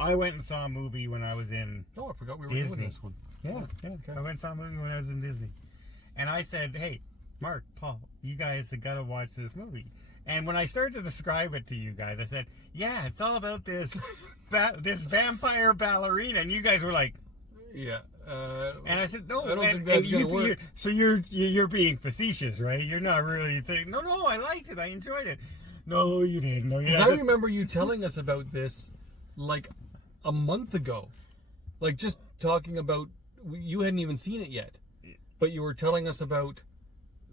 I went and saw a movie when I was in Oh, I forgot we were Disney. doing this one. Yeah. Okay. I went and saw a movie when I was in Disney. And I said, hey, Mark, Paul, you guys have got to watch this movie. And when I started to describe it to you guys, I said, yeah, it's all about this this vampire ballerina. And you guys were like, Yeah. and I said, no. I don't think that's going to work. So you're being facetious, right? You're not really thinking, no, I liked it. I enjoyed it. No, you didn't. No, you Because I remember you telling us about this like a month ago. Like just talking about, you hadn't even seen it yet. But you were telling us about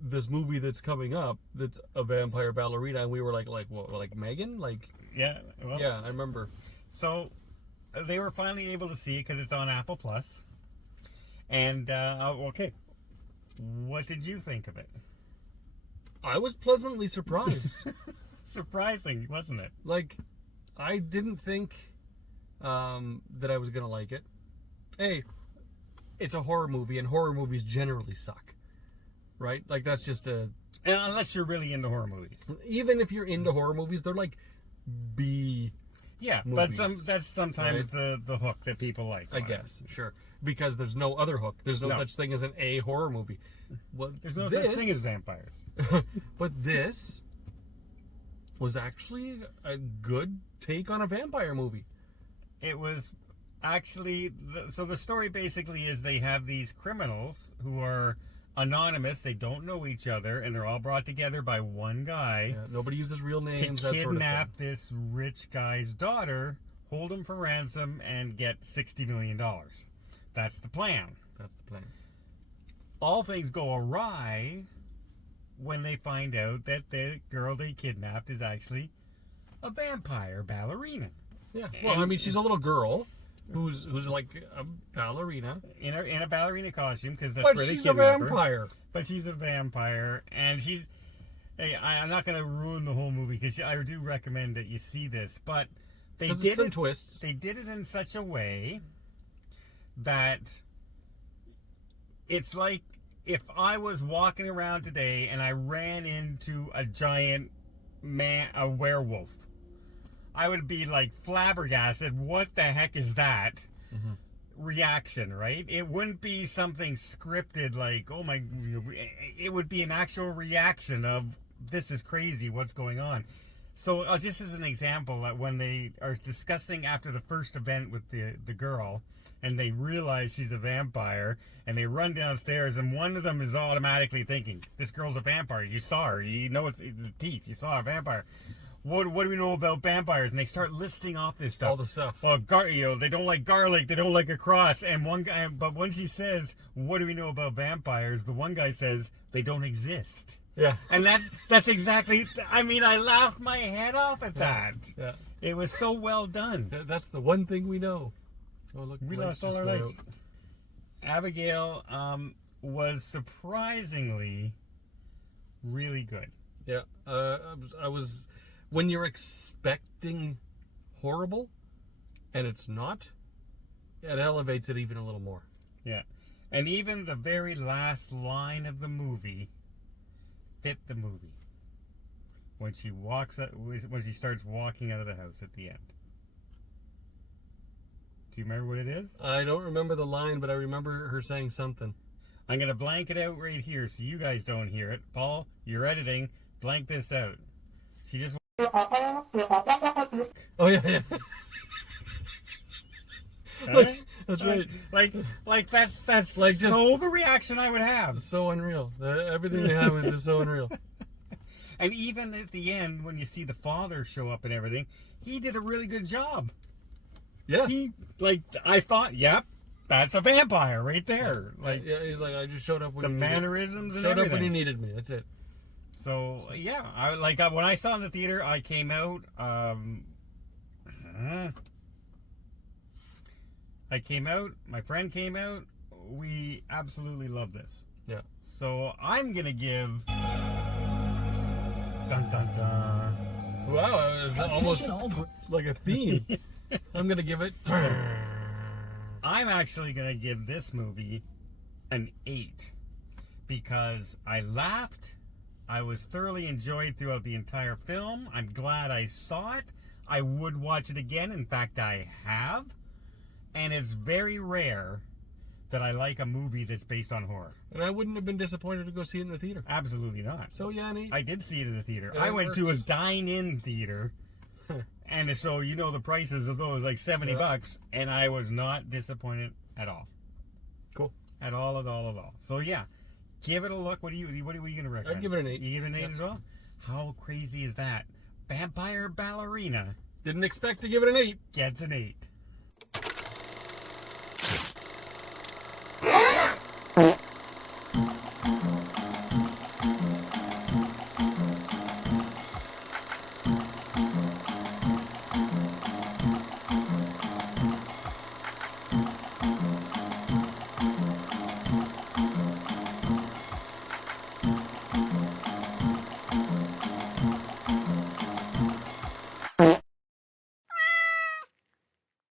this movie that's coming up that's a vampire ballerina. And we were like what, like Megan? Like, Yeah. Well, yeah, I remember. So they were finally able to see it because it's on Apple Plus. And, okay. What did you think of it? I was pleasantly surprised. Surprising, wasn't it? Like, I didn't think that I was going to like it. Hey, it's a horror movie, and horror movies generally suck. Right? Like, that's just a... And unless you're really into horror movies. Even if you're into horror movies, they're like B Yeah, movies, but that's sometimes the hook that people like. I guess, sure. Because there's no other hook. There's no such thing as an A horror movie. Well, There's no such thing as vampires. But this was actually a good take on a vampire movie. It was actually... So the story basically is they have these criminals who are anonymous. They don't know each other, and they're all brought together by one guy. Yeah, nobody uses real names, to that sort of kidnap thing. this rich guy's daughter, hold him for ransom, and get $60 million. That's the plan. That's the plan. All things go awry when they find out that the girl they kidnapped is actually a vampire ballerina. Yeah. Well, I mean, she's a little girl who's like a ballerina. In a ballerina costume, because that's But where they she's a kidnap her. vampire. But she's a vampire, and she's... Hey, I'm not going to ruin the whole movie, because I do recommend that you see this, but they did some it... twists. They did it in such a way that it's like if I was walking around today and I ran into a giant a werewolf, I would be like flabbergasted. What the heck is that? Reaction, right? It wouldn't be something scripted like, oh my, it would be an actual reaction of, this is crazy, what's going on? So just as an example, when they are discussing after the first event with the girl, and they realize she's a vampire, and they run downstairs, and one of them is automatically thinking, this girl's a vampire. You saw her. You know it's the teeth. You saw a vampire. What do we know about vampires? And they start listing off this stuff. All the stuff. Well, they don't like garlic. They don't like a cross. And one guy, but when she says, what do we know about vampires? The one guy says, they don't exist. Yeah. And that's exactly, I mean, I laughed my head off at that. Yeah. It was so well done. That's the one thing we know. Oh, look, We lights lost all just our went legs. out. Abigail was surprisingly really good. Yeah. I was when you're expecting horrible and it's not, it elevates it even a little more. Yeah. And even the very last line of the movie fit the movie. When she starts walking out of the house at the end. Do you remember what it is? I don't remember the line, but I remember her saying something. I'm going to blank it out right here so you guys don't hear it. Paul, you're editing. Blank this out. She just... Oh, yeah. That's right. Like that's Like so just- the reaction I would have. So unreal. Everything they have is just so unreal. And even at the end, when you see the father show up and everything, he did a really good job. Yeah. I thought, yep, that's a vampire right there. Like, yeah, he's like, I just showed up when the you mannerisms and showed everything. up when you needed me. That's it. So yeah, when I saw it in the theater, I came out. I came out. My friend came out. We absolutely love this. Yeah. So I'm gonna give. Dun dun dun. Wow, it was almost like a theme. I'm gonna give it. I'm actually gonna give this movie an 8 because I laughed. I was thoroughly enjoyed throughout the entire film. I'm glad I saw it. I would watch it again. In fact, I have. And it's very rare that I like a movie that's based on horror. And I wouldn't have been disappointed to go see it in the theater. Absolutely not. So yeah, Nate. I did see it in the theater. Yeah, I went to a works. dine-in theater. And so, you know, the prices of those, like $70. And I was not disappointed at all. Cool. At all. So yeah, give it a look. What are you going to recommend? I'd give it an 8. You give it an 8 as well? How crazy is that? Vampire Ballerina Didn't expect to give it an 8. gets an 8.